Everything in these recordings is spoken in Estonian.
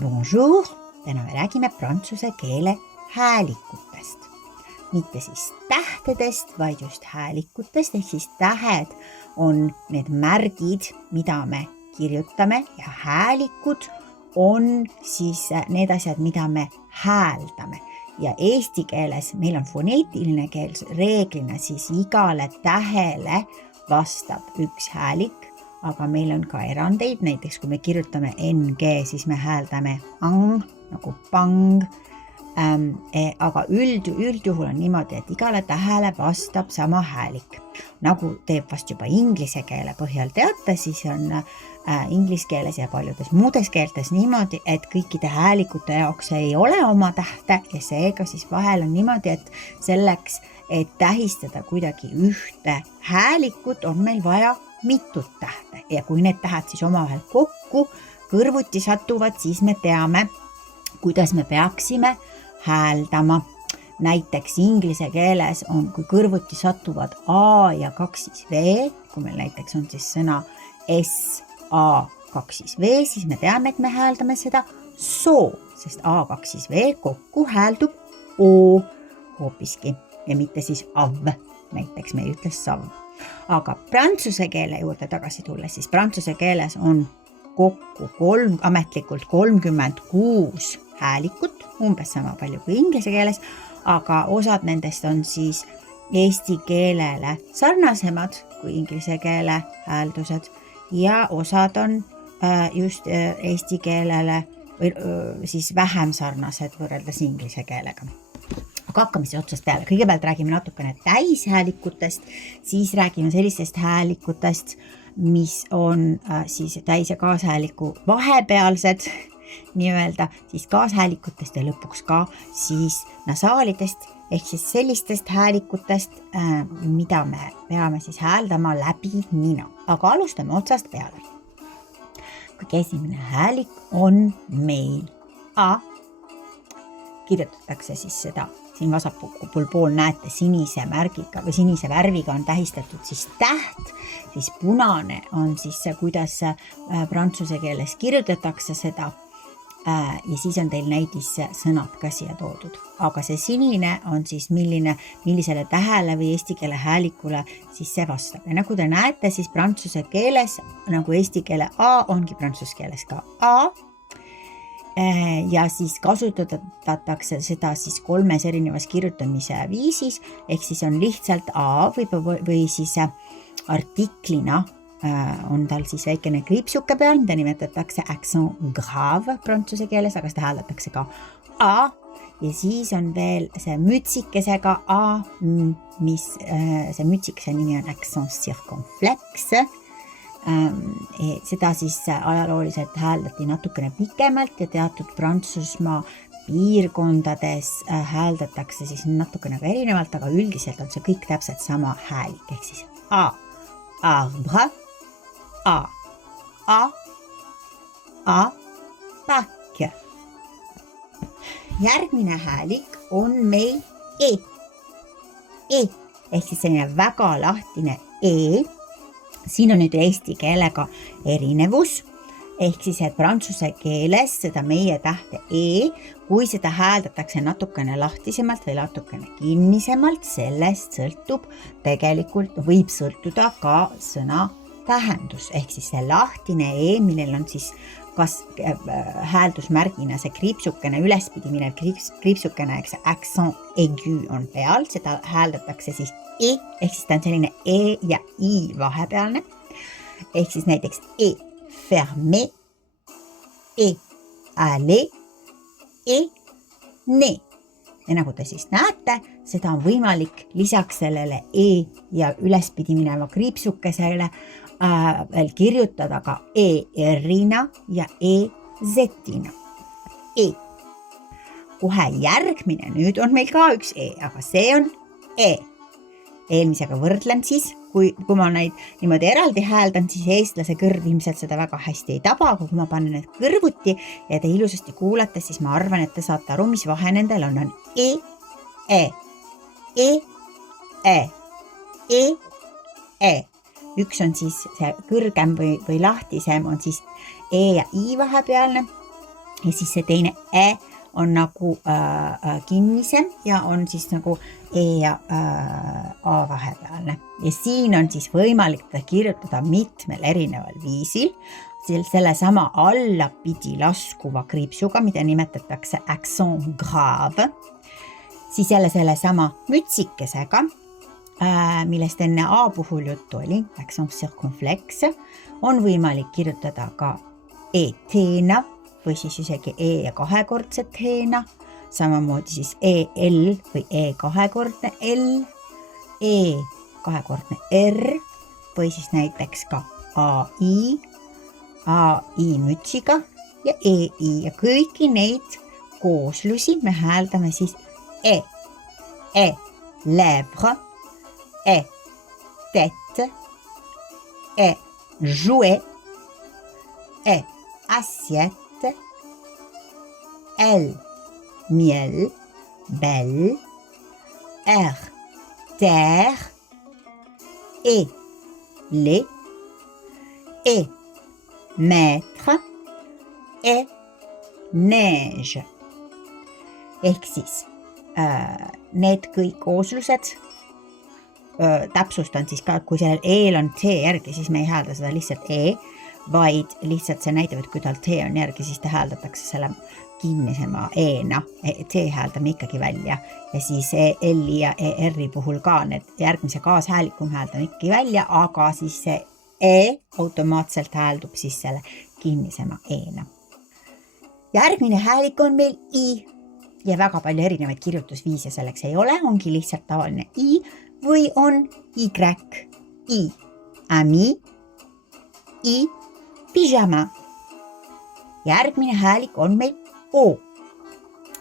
Bonjour, täna me räägime prantsuse keele häälikutest. Mitte siis tähtedest, vaid just häälikutest, ehk siis tähed on need märgid, mida me kirjutame ja häälikud on siis need asjad, mida me hääldame. Ja eesti keeles meil on foneetiline keel, reeglina siis igale tähele vastab üks häälik, aga meil on ka erandeid, näiteks kui me kirjutame NG, siis me hääldame ang nagu pang, aga üldjuhul on niimoodi, et igale tähele vastab sama häälik. Nagu teeb vast juba inglise keele põhjal teate, siis on inglise keeles ja paljudes muudes keeltes niimoodi, et kõikide häälikute jaoks ei ole oma tähte ja seega siis vahel on niimoodi, et selleks, et tähistada kuidagi ühte häälikut, on meil vaja mitut tähte ja kui need tähed siis omavahel kokku kõrvuti satuvad, siis me teame, kuidas me peaksime hääldama. Näiteks inglise keeles on, kui kõrvuti satuvad A ja 2 V, kui meil näiteks on siis sõna S, A, 2 V, siis me teame, et me hääldame seda soo, sest A, 2 V kokku hääldub O hoopiski ja mitte siis av, näiteks me ei ütle sav. Aga prantsuse keele juurde tagasi tulles, siis prantsuse keeles on kokku ametlikult 36 häälikut, umbes sama palju kui inglise keeles, aga osad nendest on siis eesti keelele sarnasemad kui inglise keele hääldused ja osad on just eesti keelele või siis vähem sarnased võrreldes inglise keelega. Aga hakkame siis otsast peale. Kõigepealt räägime natukene täishäälikutest, siis räägime sellistest häälikutest, mis on siis täis- ja kaashääliku vahepealsed, nii-öelda siis kaashäälikutest ja lõpuks ka siis nasaalidest, ehk siis sellistest häälikutest, mida me peame siis hääldama läbi nina. Aga alustame otsast peale. Kõige esimene häälik on meil A. Kirjutatakse siis seda, siin vasakul pool näete sinise märgiga või sinise värviga on tähistatud siis täht, siis punane on siis see, kuidas prantsuse keeles kirjutatakse seda ja siis on teil näidis sõnad ka siia toodud. Aga see sinine on siis millisele tähele või eesti keele häälikule siis see vastab. Ja nagu te näete, siis prantsuse keeles, nagu eesti keele A, ongi prantsuse keeles ka A. Ja siis kasutatakse seda siis 3 erinevas kirjutamise viisis, ehk siis on lihtsalt A või siis artiklina on tal siis väikene kriipsuke peal, mida nimetatakse accent grave prantsuse keeles, aga seda hääldatakse ka A ja siis on veel see mütsikesega A, mis see mütsikese nimi on accent circonflexe. Seda siis ajalooliselt hääldati natukene pikemalt ja teatud Prantsusmaa piirkondades hääldatakse siis natukene ka erinevalt, aga üldiselt on see kõik täpselt sama häälik, ehk siis A, arbre, A, bac. Järgmine häälik on meil E, ehk siis selline väga lahtine E. Siin on nüüd eesti keelega erinevus, ehk siis, et prantsuse keeles seda meie tähte E, kui seda hääldatakse natukene lahtisemalt või natukene kinnisemalt, sellest sõltub tegelikult, võib sõltuda ka sõna tähendus, ehk siis see lahtine E, millel on siis kas hääldusmärgina see kriipsukene, ülespidi minev kriipsukene, eks accent aigu on peal, seda hääldatakse siis E, ehk siis ta on selline E ja I vahepealne, ehk siis näiteks E fermé, E allé, E ne. Ja nagu te siis näete, seda on võimalik lisaks sellele E ja ülespidi mineva kriipsukesele veel kirjutada ka E-R-ina ja E-Z-ina. E. Kohe järgmine nüüd on meil ka üks E, aga see on E. Eelmisega võrdlen siis, kui ma neid niimoodi eraldi hääldan, siis eestlase kõrv ilmselt seda väga hästi ei taba, aga kui ma panen need kõrvuti ja te ilusasti kuulate, siis ma arvan, et te saate aru, mis vahe nendel on E, E, E, E, E, E. Üks on siis see kõrgem või lahtisem on siis E ja I vahepealne ja siis see teine on nagu kinnisem ja on siis nagu ja A vahepealne. Ja siin on siis võimalik teda kirjutada mitmel erineval viisil, selle sama allapidi laskuva kriipsuga, mida nimetatakse accent grave, siis jälle selle sama mütsikesega, millest enne A puhul juttu oli, accent circonflexe, on võimalik kirjutada ka E-teena või siis isegi E ja kahekordset teena, samamoodi siis E-L või E kahekordne L, E kahekordne R või siis näiteks ka AI, AI mütsiga ja EI ja kõiki neid kooslusi me hääldame siis E, lèvre, tête, jouet, assiette, L, miel, belle, R, terre, E, lait, E, maître, E, neige. Ehk siis need kõik kooslused, täpsustan siis ka, et kui sellel E-l on T järgi, siis me ei häälda seda lihtsalt E, vaid lihtsalt see näitab, et kui tal T on järgi, siis ta hääldatakse selle kinnisema E-na. T hääldame ikkagi välja ja siis L-i ja ER-i puhul ka need järgmise kaashäälikum hääldame ikkagi välja, aga siis see E automaatselt hääldub siis selle kinnisema E-na. Järgmine häälik on meil I ja väga palju erinevaid kirjutusviise selleks ei ole, ongi lihtsalt tavaline I või on Y, I, ami, I, pyjama. Järgmine häälik on meil O.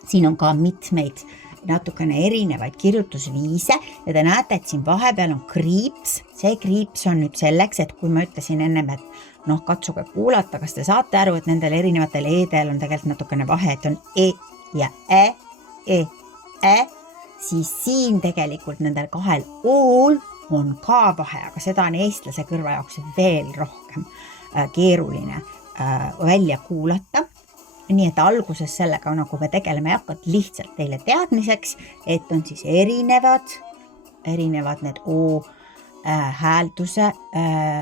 Siin on ka mitmeid natukene erinevaid kirjutusviise ja te näete, et siin vahepeal on kriips. See kriips on nüüd selleks, et kui ma ütlesin ennem, et katsuge kuulata, kas te saate aru, et nendel erinevatel E-del on tegelikult natukene vahe, et on E ja E, siis siin tegelikult nendel kahel O-l on ka vahe, aga seda on eestlase kõrva jaoks veel rohkem keeruline välja kuulata. Nii et alguses sellega nagu me tegeleme ei hakka, lihtsalt teile teadmiseks, et on siis erinevad need O häälduse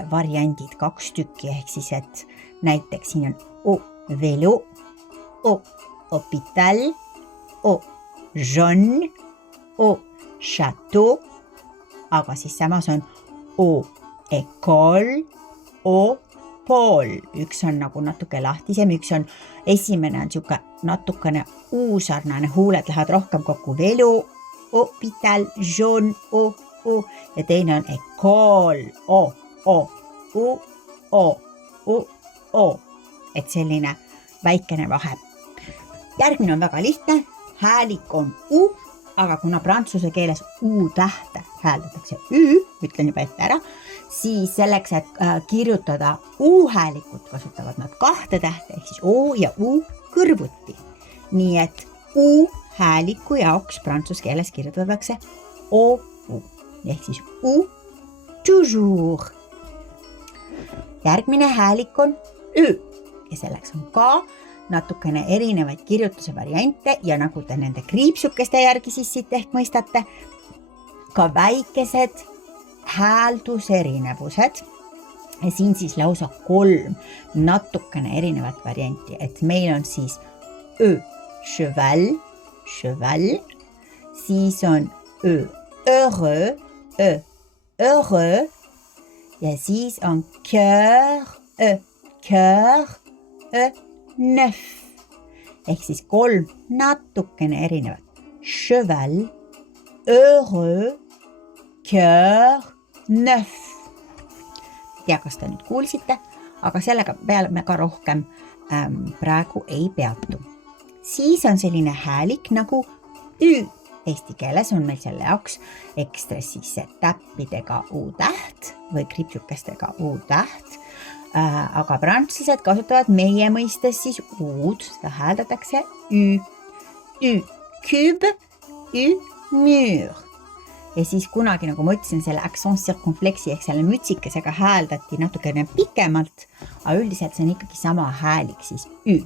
variandid, 2 tükki, ehk siis, et näiteks siin on O vélo, O hôpital, O jaune, O château, aga siis samas on O école, O pool, üks on nagu natuke lahtisem, üks on esimene on siuke natukene uusarnane, huuled lähevad rohkem kokku, vélo, hôpital, jaune, O ja teine on école, O, et selline väikene vahe. Järgmine on väga lihtne, häälik on U, aga kuna prantsuse keeles U-tähte hääldatakse Ü, ütlen juba ette ära, siis selleks, et kirjutada U-häälikut, kasutavad nad 2 tähte, ehk siis O ja U kõrvuti. Nii et U-hääliku jaoks prantsuse keeles kirjutatakse O-U, ehk siis U, toujours. Järgmine häälik on Ü ja selleks on ka natukene erinevaid kirjutuse variante ja nagu te nende kriipsukeste järgi siis siit ehk mõistate, ka väikesed häälduserinevused ja siin siis lausa 3 natukene erinevat varianti, et meil on siis Ö, cheval, siis on Ö, heureux, ja siis on cœur, neuf, ehk siis 3 natukene erinevat. Cheval, heureux, cœur, neuf. Tea, kas te nüüd kuulsite, aga sellega peale me ka rohkem praegu ei peatu. Siis on selline häälik nagu Ü. Eesti keeles on meil selle jaoks ekstra siis täppidega U-täht või kripsukestega U-täht. Aga prantslased kasutavad meie mõistes siis U-d, seda hääldatakse Ü. Ü, cube, Ü, mur. Ja siis kunagi, nagu ma ütlesin, selle accent circonflexi ehk selle mütsikesega hääldati natukene pikemalt, aga üldiselt see on ikkagi sama häälik siis Ü.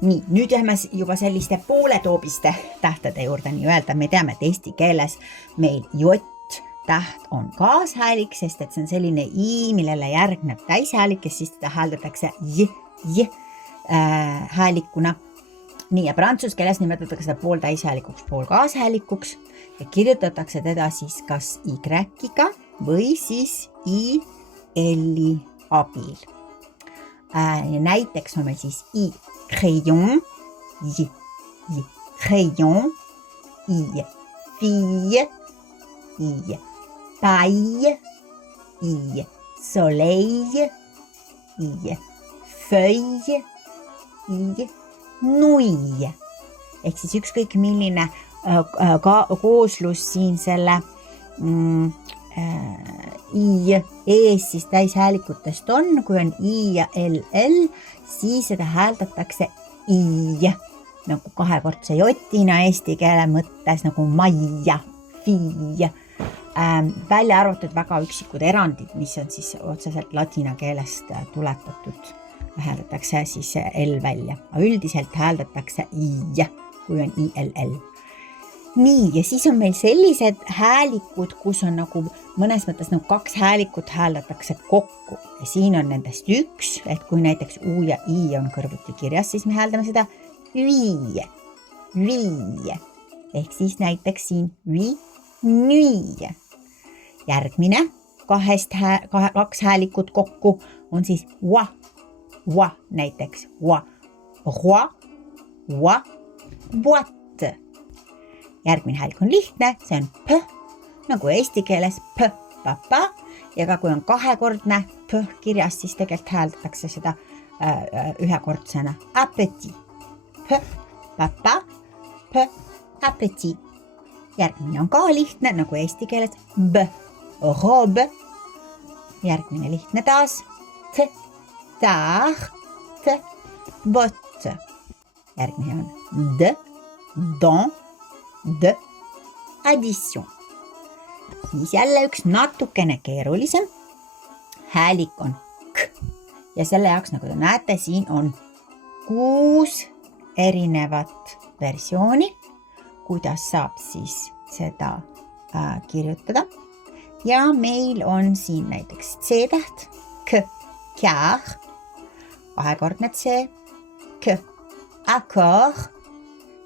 Nii, nüüd jääme juba selliste pooletoobiste tähtede juurde nii-öelda. Me teame, et eesti keeles meil J-täht on kaashäälik, sest et see on selline I, millele järgneb täishäälik ja siis teda hääldatakse J häälikuna. Nii, ja prantsuse keeles nimetatakse seda pool täishäälikuks, pool kaashäälikuks ja kirjutatakse teda siis kas Y-iga või siis I-L-i abil. Ja näiteks on meil siis I crayon, crayon, I fille, I paille, I soleil, I feuille, I nouille. Ehk siis ükskõik milline kooslus siin selle I ees siis täishäälikutest on, kui on I ja L, siis seda hääldatakse I nagu kahekordse jotina eesti keele mõttes nagu maia, fii. Välja arvatud väga üksikud erandid, mis on siis otseselt ladina keelest tuletatud. Hääldatakse siis L välja, aga üldiselt hääldatakse I, kui on ILL. Nii, ja siis on meil sellised häälikud, kus on nagu mõnes mõttes nagu kaks häälikut hääldatakse kokku. Ja siin on nendest üks, et kui näiteks U ja I on kõrvuti kirjas, siis me hääldame seda vii. Ehk siis näiteks siin vii, nüi. Järgmine kaks häälikut kokku on siis wa, näiteks wa, roi, boite. Järgmine häälik on lihtne, see on p, nagu eesti keeles p, papa, ja ka kui on kahekordne p kirjas, siis tegelikult hääldatakse seda ühekordsena appétit. P, papa, p, appétit. Järgmine on ka lihtne, nagu eesti keeles b, robe. Järgmine lihtne taas t, tart, botte. Järgmine on d, don, de addition. Siis jälle üks natukene keerulisem. Häälik on k. Ja selle jaoks, nagu te näete, siin on 6 erinevat versiooni, kuidas saab siis seda kirjutada. Ja meil on siin näiteks C-täht, k, car, kahekordne C, k, accord,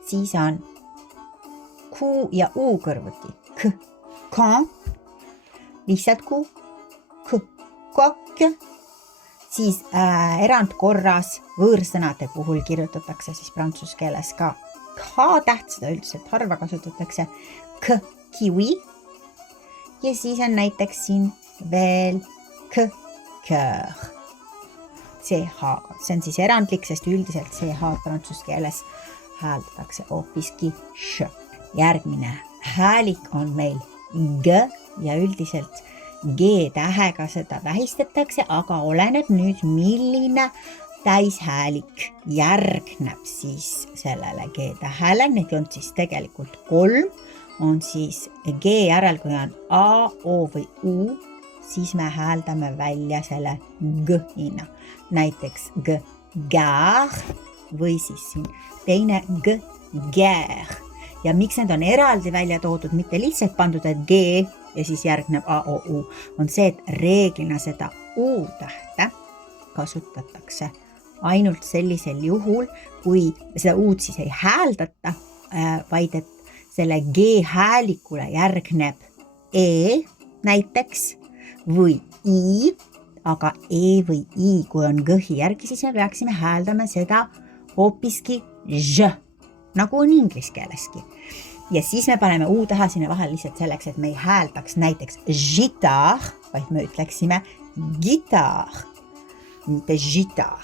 siis on Q ja U kõrvuti. K, quand, lihtsalt Q, K, kokk. Siis erandkorras võõrsõnade puhul kirjutatakse siis prantsuse keeles ka K-täht, seda üldiselt harva kasutatakse. K, kiwi. Ja siis on näiteks siin veel K, cœur. CH-ga. See on siis erandlik, sest üldiselt CH prantsuse keeles hääldatakse hoopiski š. Järgmine häälik on meil G ja üldiselt G-tähega seda tähistatakse, aga oleneb nüüd, milline täishäälik järgneb siis sellele G-tähele. Need on siis tegelikult 3, on siis G järel, kui on A, O või U, siis me hääldame välja selle G-ina. Näiteks G, gär või siis siin teine G, gär. Ja miks need on eraldi välja toodud, mitte lihtsalt pandud, et G ja siis järgneb A, O, U, on see, et reeglina seda U-tähte kasutatakse ainult sellisel juhul, kui seda U-d siis ei hääldata, vaid et selle G-häälikule järgneb E näiteks või I, aga E või I, kui on G-hi järgi, siis me peaksime hääldama seda hoopiski Ž, nagu on inglise keeleski. Ja siis me paneme U-tähe sinna vahel lihtsalt selleks, et me ei hääldaks näiteks gitar, vaid me ütleksime gitar, mitte gitar.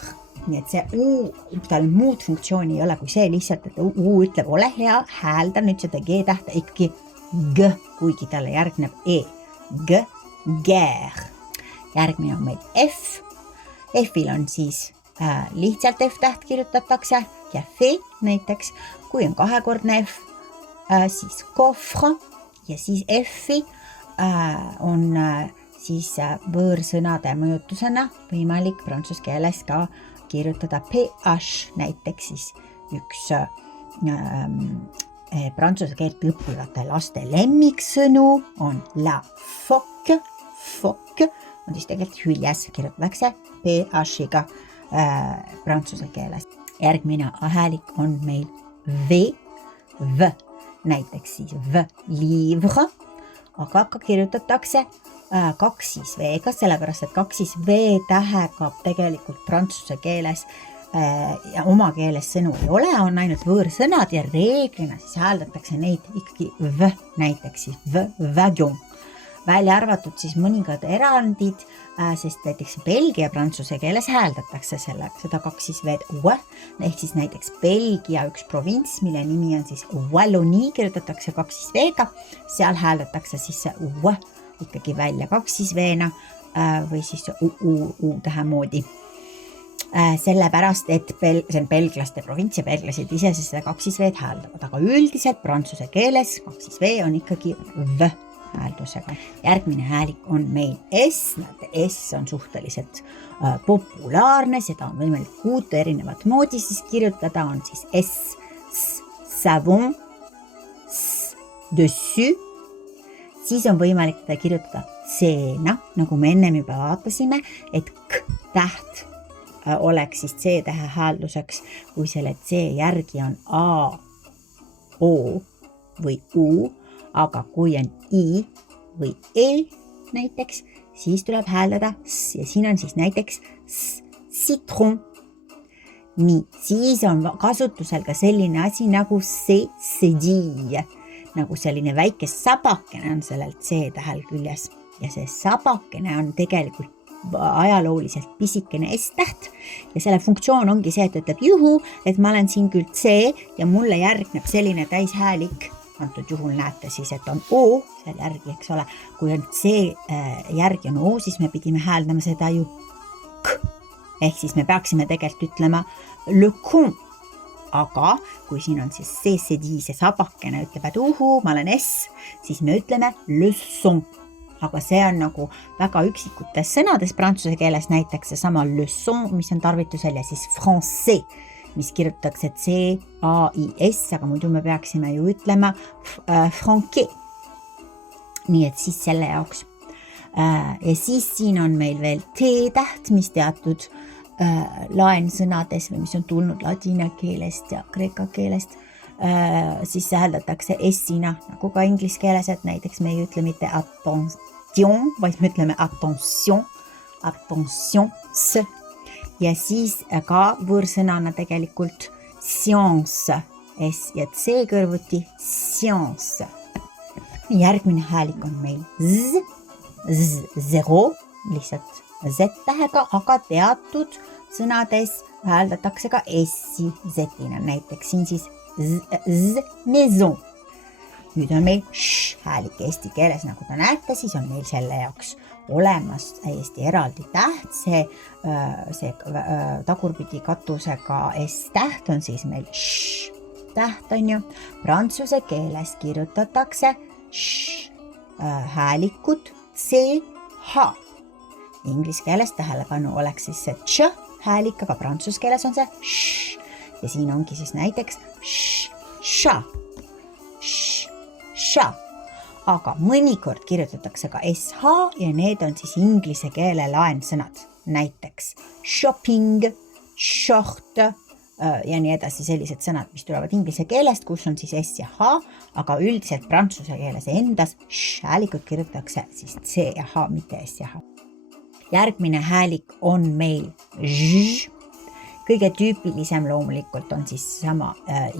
Nii et see U, tal muud funktsiooni ei ole kui see lihtsalt, et U ütleb, ole hea, häälda nüüd seda G-tähte ikkagi G, kuigi talle järgneb E. G, gär. Järgmine on meil F. F-il on siis lihtsalt F-täht kirjutatakse, café näiteks, kui on kahekordne F, siis coffre ja siis F-i on siis võõrsõnade mõjutusena võimalik prantsuse keeles ka kirjutada PH, näiteks siis üks prantsuse keelt õppivate laste lemmiksõnu on la foc, on siis tegelikult hüljes, kirjutatakse PH-iga prantsuse keeles. Järgmine häälik on meil V, näiteks siis V, livre, aga kirjutatakse 2 V-ga, sellepärast et 2 V-tähega tegelikult prantsuse keeles ja oma keeles sõnu ei ole, on ainult võõrsõnad ja reeglina siis hääldatakse neid ikkagi V, näiteks siis V, wagon. Välja arvatud siis mõningad erandid, sest näiteks Belgia prantsuse keeles hääldatakse seda 2 V-d ehk siis näiteks Belgia üks provints, mille nimi on siis Wallonie, kirjutatakse 2 V-ga, seal hääldatakse siis see U ikkagi välja 2 V-na või siis U-tähe moodi. Sellepärast, et see on belglaste provints ja belglased ise seda 2 V-d hääldavad, aga üldiselt prantsuse keeles 2 V on ikkagi V hääldusega. Järgmine häälik on meil S, S on suhteliselt populaarne, seda on võimalik 6 erinevat moodi siis kirjutada, on siis S, savon, S, dessus, siis on võimalik teda kirjutada C-na, nagu me ennem juba vaatasime, et K-täht oleks siis C-tähe häälduseks, kui selle C järgi on A, O või U, aga kui on I või E näiteks, siis tuleb hääldada S ja siin on siis näiteks citron. Nii, siis on kasutusel ka selline asi nagu cédille, nagu selline väike sabakene on sellel C-tähel küljes ja see sabakene on tegelikult ajalooliselt pisikene S-täht ja selle funktsioon ongi see, et ütleb juhu, et ma olen siin küll C ja mulle järgneb selline täishäälik, antud juhul näete siis, et on O seal järgi, eks ole, kui on C järgi on O, siis me pidime hääldama seda ju K, ehk siis me peaksime tegelikult ütlema le con, aga kui siin on siis C-cedi, see sabakene ütleb, et ma olen S, siis me ütleme le son. Aga see on nagu väga üksikutes sõnades prantsuse keeles, näiteks seesama leçon, mis on tarvitusel ja siis français, mis kirjutatakse C-A-I-S, aga muidu me peaksime ju ütlema franquet. Nii et siis selle jaoks. Ja siis siin on meil veel T-täht, mis teatud laensõnades või mis on tulnud ladina keelest ja kreeka keelest, siis hääldatakse S-ina, nagu ka inglise keeles, et näiteks me ei ütle mitte attention, vaid me ütleme attention, ja siis ka võõrsõnana tegelikult science, S ja C kõrvuti science. Järgmine häälik on meil zero, lihtsalt Z-tähega, aga teatud sõnades hääldatakse ka S-i Z-ina, näiteks siin siis maison. Nüüd on meil häälik eesti keeles, nagu te näete, siis on meil selle jaoks olemas täiesti eraldi täht, see tagurpidi katusega S-täht on siis meil täht, on ju. Prantsuse keeles kirjutatakse häälikut CH. Inglise keeles tähelepanu oleks siis see č häälik, aga prantsuse keeles on see š. Ja siin ongi siis näiteks ša. Aga mõnikord kirjutatakse ka SH ja need on siis inglise keele laensõnad. Näiteks shopping, short ja nii edasi sellised sõnad, mis tulevad inglise keelest, kus on siis S ja H, aga üldiselt prantsuse keeles endas häälikud kirjutatakse siis C ja H, mitte S ja H. Järgmine häälik on meil ž. Kõige tüüpilisem loomulikult on siis sama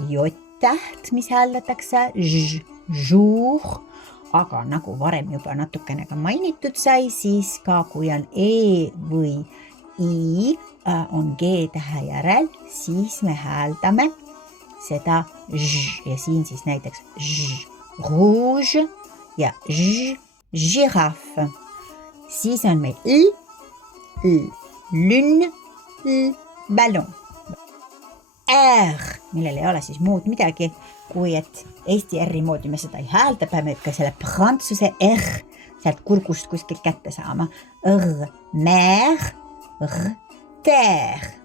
J-täht, mis hääldatakse ž, jour, aga nagu varem juba natukene ka mainitud sai, siis ka kui on E või I on G-tähe järel, siis me hääldame seda ž ja siin siis näiteks ž, rouge ja ž, giraffe. Siis on meil lünn, ballon. R, millel ei ole siis muud midagi, kui et eesti R-i moodi me seda ei häälda, peame ka selle prantsuse R sealt kurgust kuskilt kätte saama. R, mer, R, terre.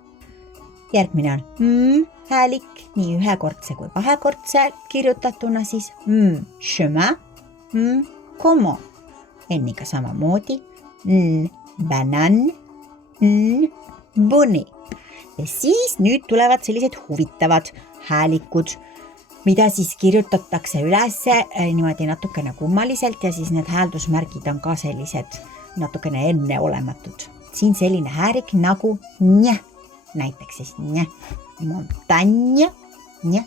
Järgmine on häälik, nii ühekordse kui kahekordse kirjutatuna siis chemin, comment, enniga samamoodi, banane, bonnet. Ja siis nüüd tulevad sellised huvitavad häälikud, mida siis kirjutatakse üles niimoodi natukene kummaliselt ja siis need hääldusmärgid on ka sellised natukene enneolematud. Siin selline häälik nagu nj, näiteks siis nj, montagne, nj,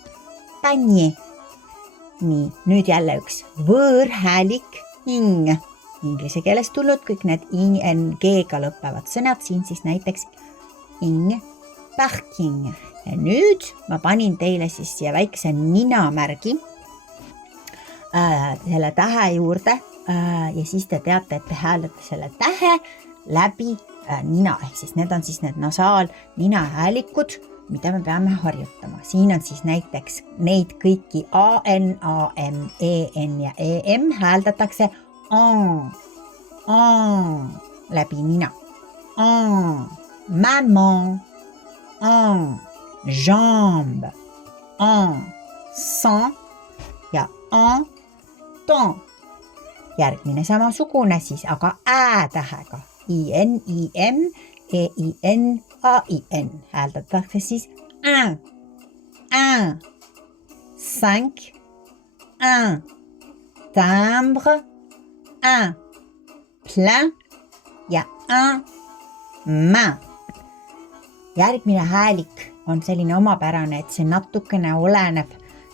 panje. Nii, nüüd jälle üks võõrhäälik ing. Inglise keeles tulnud kõik need ing-ga lõppevad sõnad, siin siis näiteks ing, parking. Ja nüüd ma panin teile siis siia väikse ninamärgi selle tähe juurde ja siis te teate, et te hääldate selle tähe läbi nina, ehk siis need on siis need nasaal-ninahäälikud, mida me peame harjutama. Siin on siis näiteks neid kõiki an, am, en ja em hääldatakse läbi nina. Maman, jambe, sang ja ton. Järgmine samasugune siis, aga tähega. in, im, ein, ain. Hääldatakse siis un, cinq, un, timbre, un, plein ja un, main. Järgmine häälik on selline omapärane, et see natukene oleneb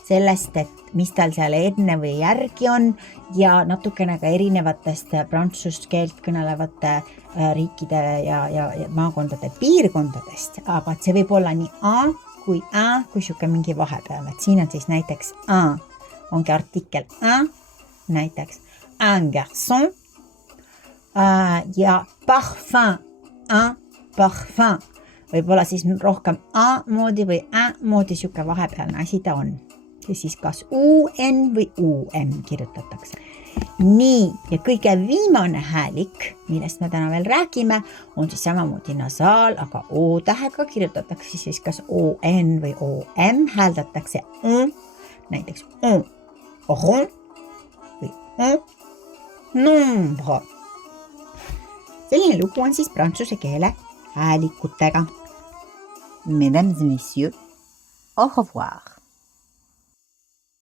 sellest, et mis tal seal enne või järgi on ja natukene ka erinevatest prantsust keelt kõnelevate riikide ja maakondade piirkondadest, aga et see võib olla nii kui siuke mingi vahepeal, et siin on siis näiteks ongi artikkel näiteks un garçon ja parfum, parfum. Võib-olla siis rohkem moodi või moodi siuke vahepealne asi ta on. Ja siis kas un või um kirjutatakse. Nii, ja kõige viimane häälik, millest me täna veel räägime, on siis samamoodi nasaal, aga o-tähega kirjutatakse siis kas on või om, hääldatakse näiteks rond või nombre. Selline lugu on siis prantsuse keele häälikutega. Mesdames et messieurs, au revoir.